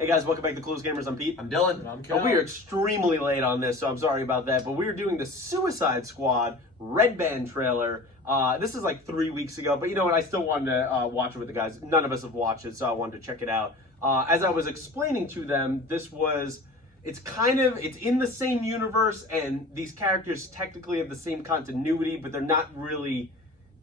Hey guys, welcome back to Clueless Gamers. I'm Pete. I'm Dylan. And I'm Cal. We are extremely late on this, so I'm sorry about that. But we are doing the Suicide Squad Red Band trailer. This is like 3 weeks ago, but you know what? I still wanted to watch it with the guys. None of us have watched it, so I wanted to check it out. As I was explaining to them, it's in the same universe, and these characters technically have the same continuity, but they're not really,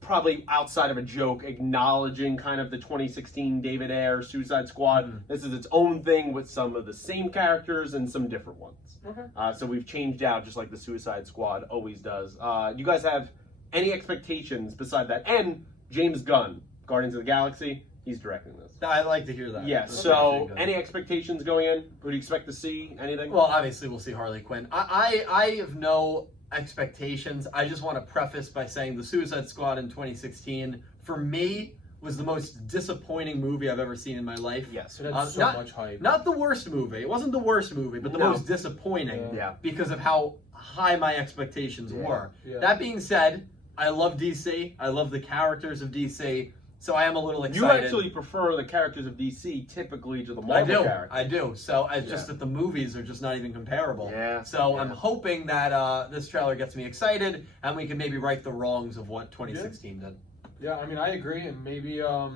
probably outside of a joke, acknowledging kind of the 2016 David Ayer Suicide Squad. Mm-hmm. This is its own thing with some of the same characters and some different ones. Okay. So we've changed out just like the Suicide Squad always does. You guys have any expectations beside that? And James Gunn, Guardians of the Galaxy, he's directing this. I'd like to hear that. Yeah, so any expectations going in? Who do you expect to see? Anything? Well, obviously we'll see Harley Quinn. I have no expectations. I just want to preface by saying the Suicide Squad in 2016, for me, was the most disappointing movie I've ever seen in my life. Yes. It had so much hype. Not the worst movie. It wasn't the worst movie, but the most disappointing. Yeah. Because of how high my expectations were. Yeah. That being said, I love DC. I love the characters of DC. So I am a little excited. You actually prefer the characters of DC typically to the Marvel characters. I do. So it's just that the movies are just not even comparable. Yeah. So I'm hoping that this trailer gets me excited, and we can maybe right the wrongs of what 2016 did. Yeah, I mean, I agree, and maybe, I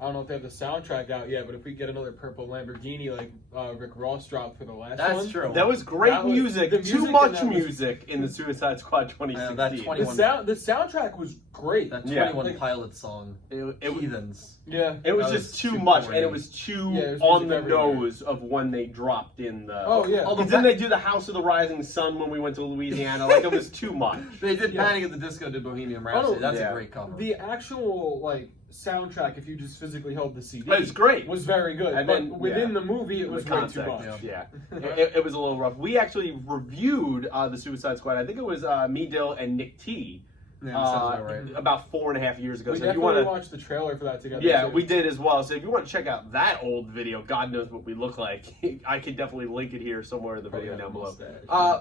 don't know if they have the soundtrack out yet, but if we get another purple Lamborghini like Rick Ross dropped for the last one. That's true. That was great music. Too much music in the Suicide Squad 2016. That 21, the soundtrack was great. That 21 Pilot song. Heathens. Yeah. It was just too much, and it was too on the everywhere. nose of when they dropped in the... Oh, yeah. Because then they do the House of the Rising Sun when we went to Louisiana. Like, it was too much. They did Panic at the Disco, did Bohemian Rhapsody. That's a great cover. The actual, like, soundtrack, if you just physically held the CD, it was great. Was very good. And but then, within the movie, it was way too much. Yeah. It was a little rough. We actually reviewed the Suicide Squad. I think it was me, Dill, and Nick T. About 4.5 years ago. We so definitely if you want to watch the trailer for that together. Yeah, too. we did as well. So if you want to check out that old video, God knows what we look like. I could definitely link it here somewhere in the video down below.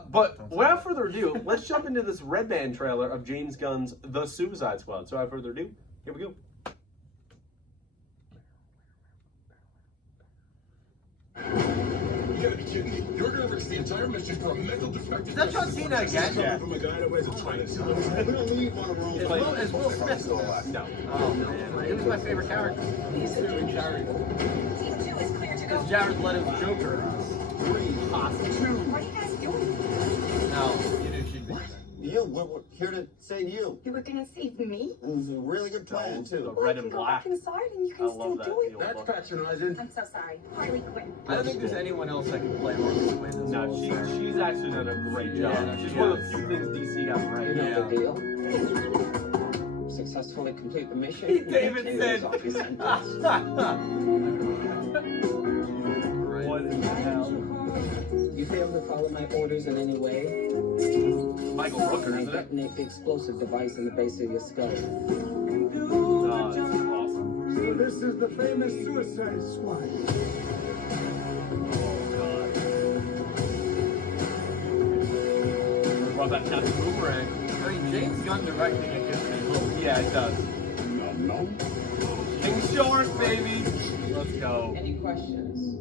But without further ado, let's jump into this Red Band trailer of James Gunn's The Suicide Squad. So without further ado, here we go. You gotta be kidding me. You're gonna risk the entire mission for a mental defective. Is that John Cena again? Yeah. From a guy that weighs a ton. We don't leave on our own. Is Will Smith? No. Oh, man. He was my favorite character. He's favorite character. Is Jared Leto's Joker? 3, 2. What are you guys doing? No, you knew she'd be there. You, we're here to save you. You were gonna save me? It was a really good plan, The too. red I and can go black. back inside and you I can love still that. do it. That's patronizing. I'm so sorry. Harley Quinn. I don't think there's anyone else that can play Harley Quinn as No, well. she's actually done a great job. Yeah, She's she one of the has. few things DC got right. Yeah. Deal. Successfully complete the mission. Pete Davidson. 10 years off your sentence. What in the hell? You fail to follow my orders in any way, Michael Rooker, and I isn't it? detonate the explosive device in the base of your skull. Oh, this is awesome. So this is the famous Suicide Squad. Brought back Captain Boomerang. I mean, James Gunn directing it gives me hope. Yeah, it does. No. King Shark, baby. Let's go. Any questions?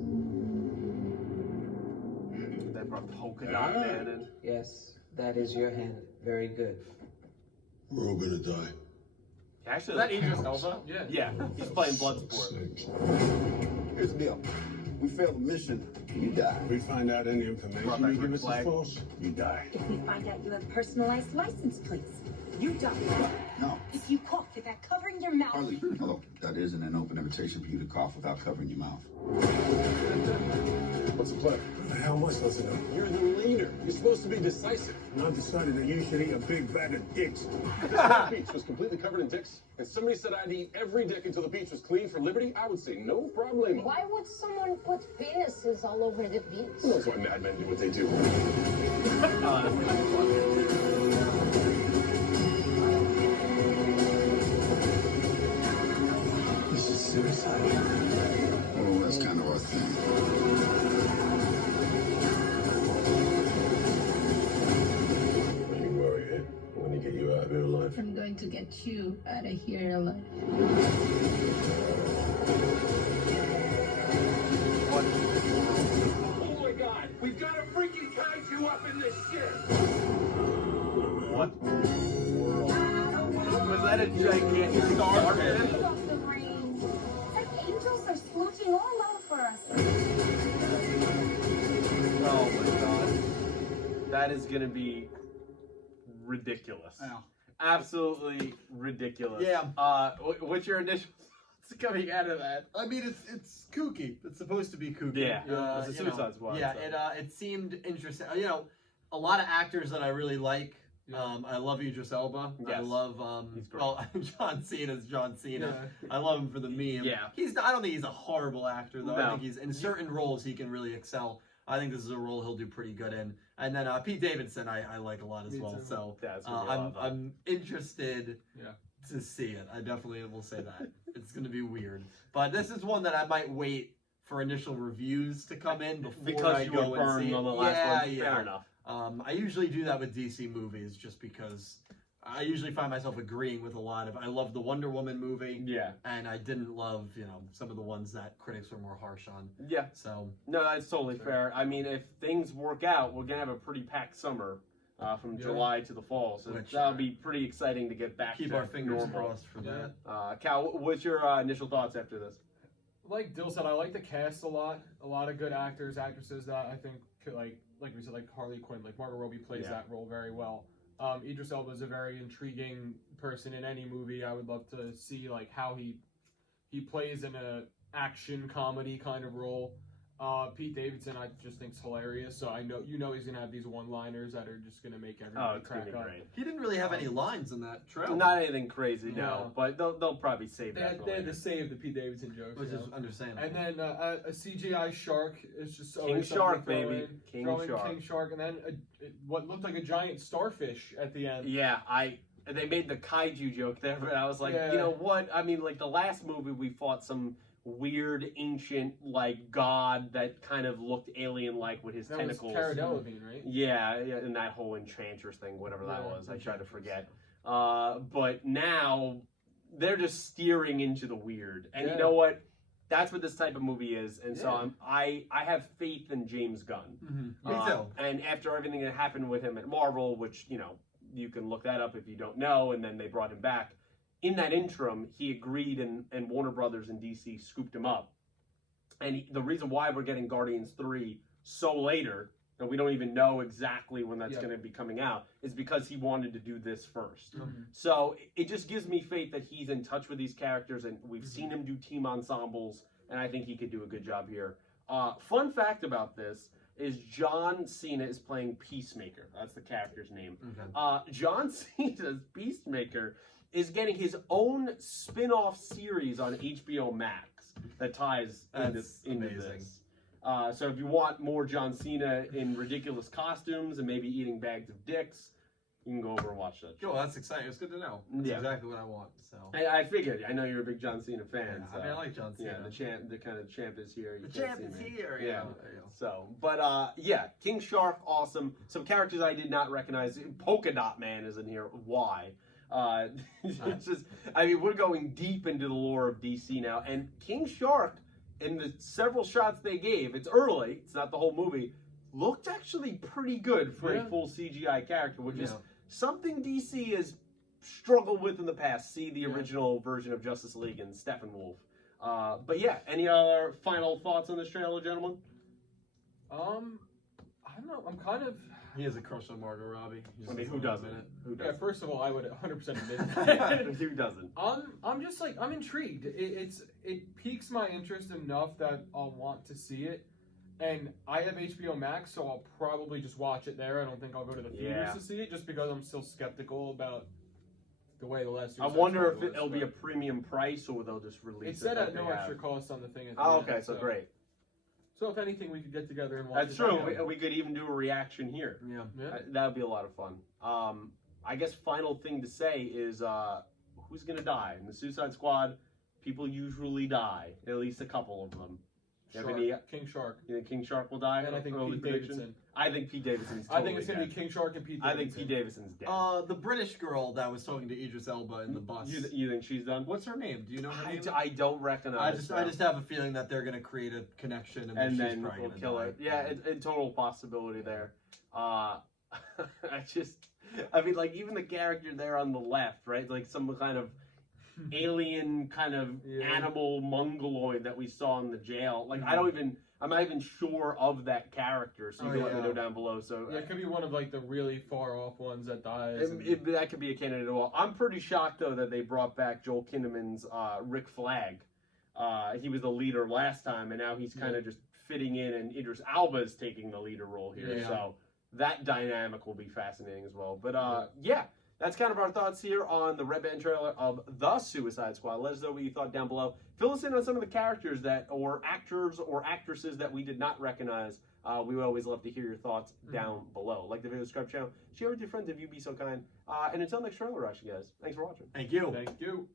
They brought Polka Dot Man in. Yes, that is your hand. Very good. We're all gonna die. Actually, Is that Idris Elba? Yeah. yeah, he's playing Bloodsport. Here's the deal. We fail the mission, you die. We find out any Brought information back you give Rick us Flag. is false, you die. If we find out you have personalized license plates, you die. No. If you cough without covering your mouth. Harley, hello. That isn't an open invitation for you to cough without covering your mouth. What's the play? What the hell am I supposed to know? You're the leader. You're supposed to be decisive. And I've decided that you should eat a big bag of dicks. If the beach was completely covered in dicks, and somebody said I'd eat every dick until the beach was clean for liberty, I would say no problem. Why would someone put penises all over the beach? Who knows why madmen do what they do? This is suicide. Oh, that's kind of our thing. Don't you worry, eh? I'm gonna get you out of here alive. I'm going to get you out of here alive. What? We've got a freaking kaiju up in this shit! What? Was that a gigantic starfish? Off the rain. It's like angels are smooching all over us. Oh my god. That is gonna be ridiculous. Yeah. Absolutely ridiculous. Yeah. What's your initial thoughts coming out of that? I mean, it's kooky. It's supposed to be kooky. Yeah, it's a you know, Suicide Squad. Yeah, so. it seemed interesting. You know, a lot of actors that I really like. I love Idris Elba. I Yes. love He's great. well, John Cena's John Cena. I love him for the meme. Yeah. I don't think he's a horrible actor though. I No. think he's in certain roles he can really excel. I think this is a role he'll do pretty good in. And then Pete Davidson I like a lot as Me well. too. So Yeah, it's gonna be a lot of fun. I'm interested Yeah. to see it. I definitely will say that. It's going to be weird. But this is one that I might wait for initial reviews to come in before Because I you go were and burned see it. on the last yeah, one. Yeah. Fair enough. I usually do that with DC movies just because I usually find myself agreeing with a lot of. I love the Wonder Woman movie. Yeah. And I didn't love, some of the ones that critics were more harsh on. Yeah. So No, that's totally fair. I mean, if things work out, we're gonna have a pretty packed summer from July to the fall, so Which, that'll be pretty exciting to get back keep to our fingers normal. crossed for Yeah. that. Cal, what's your initial thoughts after this? Like Dill said, I like the cast a lot. A lot of good actors, actresses that I think could, like we said, like Harley Quinn, like Margot Robbie plays that role very well. Idris Elba is a very intriguing person in any movie. I would love to see like how he plays in a action comedy kind of role. Pete Davidson, I just think's hilarious. So I know he's gonna have these one-liners that are just gonna make everybody It's gonna crack be up. great. He didn't really have any lines in that trailer. Not anything crazy, no, No. but they'll probably save They that had, for they had later. to save the Pete Davidson jokes. Which you is know? understandable. And then a CGI shark is just King always something Shark, to throw baby. in. King Throw in Shark. King Shark, and then what looked like a giant starfish at the end. Yeah, they made the kaiju joke there, but I was like, Yeah. you know what? I mean, like the last movie, we fought some weird ancient like god that kind of looked alien-like with his That tentacles. was Cara Delevingne, right? Yeah, and that whole enchantress thing, whatever that Yeah, was, I try to Enchantress. forget. But now they're just steering into the weird, and you Yeah. know what? That's what this type of movie is, and so Yeah. I have faith in James Gunn. Me too. And after everything that happened with him at Marvel, which you can look that up if you don't know, and then they brought him back. In that interim, he agreed, and Warner Brothers and DC scooped him up. And the reason why we're getting Guardians 3 so later, and we don't even know exactly when that's going to be coming out, is because he wanted to do this first. So it just gives me faith that he's in touch with these characters, and we've seen him do team ensembles, and I think he could do a good job here. Fun fact about this is John Cena is playing Peacemaker. That's the character's name. John Cena's Peacemaker is getting his own spin-off series on HBO Max that ties into amazing. this. So if you want more John Cena in ridiculous costumes and maybe eating bags of dicks, you can go over and watch that. Yo, that's exciting. It's good to know. That's Yeah. exactly what I want. So I figured. I know you're a big John Cena fan. yeah, so. I mean, I like John Cena. Yeah, the kind of champ is here. You The can't champ see is me. here. Yeah. There you go. So, but yeah, King Shark, awesome. Some characters I did not recognize. Polka Dot Man is in here. Why? It's just, I mean, we're going deep into the lore of DC now, and King Shark, in the several shots they gave, it's early, it's not the whole movie, looked actually pretty good for a full CGI character, which is something DC has struggled with in the past. See the original version of Justice League and Steppenwolf. But yeah, any other final thoughts on this trailer, gentlemen? I don't know. I'm kind of. He has a crush on Margot Robbie. He I just mean, who doesn't doesn't? admit Who Yeah, doesn't? first of all, I would 100% admit that. Who doesn't? I'm just like, I'm intrigued. It piques my interest enough that I'll want to see it. And I have HBO Max, so I'll probably just watch it there. I don't think I'll go to the theaters Yeah. to see it, just because I'm still skeptical about the way the last. I Suicide wonder Squad if it'll was, be a but premium price or they'll just release It said like at no they have. extra cost on the thing. At the Oh, end, okay, so great. So if anything, we could get together and watch That's it true. together. We could even do a reaction here. Yeah. Yeah. That would be a lot of fun. I guess final thing to say is who's going to die? In the Suicide Squad, people usually die. At least a couple of them. You have Shark. any- King Shark. You think King Shark will die? And I think Early Pete prediction? Davidson. I think Pete Davidson's I totally think it's going to dead. be King Shark and Pete I Davidson. think Pete Davidson's dead. The British girl that was talking to Idris Elba in the bus. You think she's done? What's her name? Do you know her name? I don't recognize. I just have a feeling that they're gonna create a connection and, and she's then probably we'll gonna kill die. it. Yeah, it total possibility there. I mean, like even the character there on the left, right? Like some kind of alien kind of animal mongoloid that we saw in the jail. Like I'm not even sure of that character. So you can let me know down below. So yeah, it could be one of like the really far off ones that dies. that could be a candidate as well. I'm pretty shocked though that they brought back Joel Kinnaman's Rick Flag. He was the leader last time, and now he's kind of just fitting in, and Idris Elba's taking the leader role here. Yeah. So that dynamic will be fascinating as well. But yeah, that's kind of our thoughts here on the Red Band trailer of The Suicide Squad. Let us know what you thought down below. Fill us in on some of the characters or actors or actresses that we did not recognize. We would always love to hear your thoughts down below. Like the video, subscribe channel, share with your friends if you'd be so kind. And until next trailer rush, you guys. Thanks for watching. Thank you. Thank you.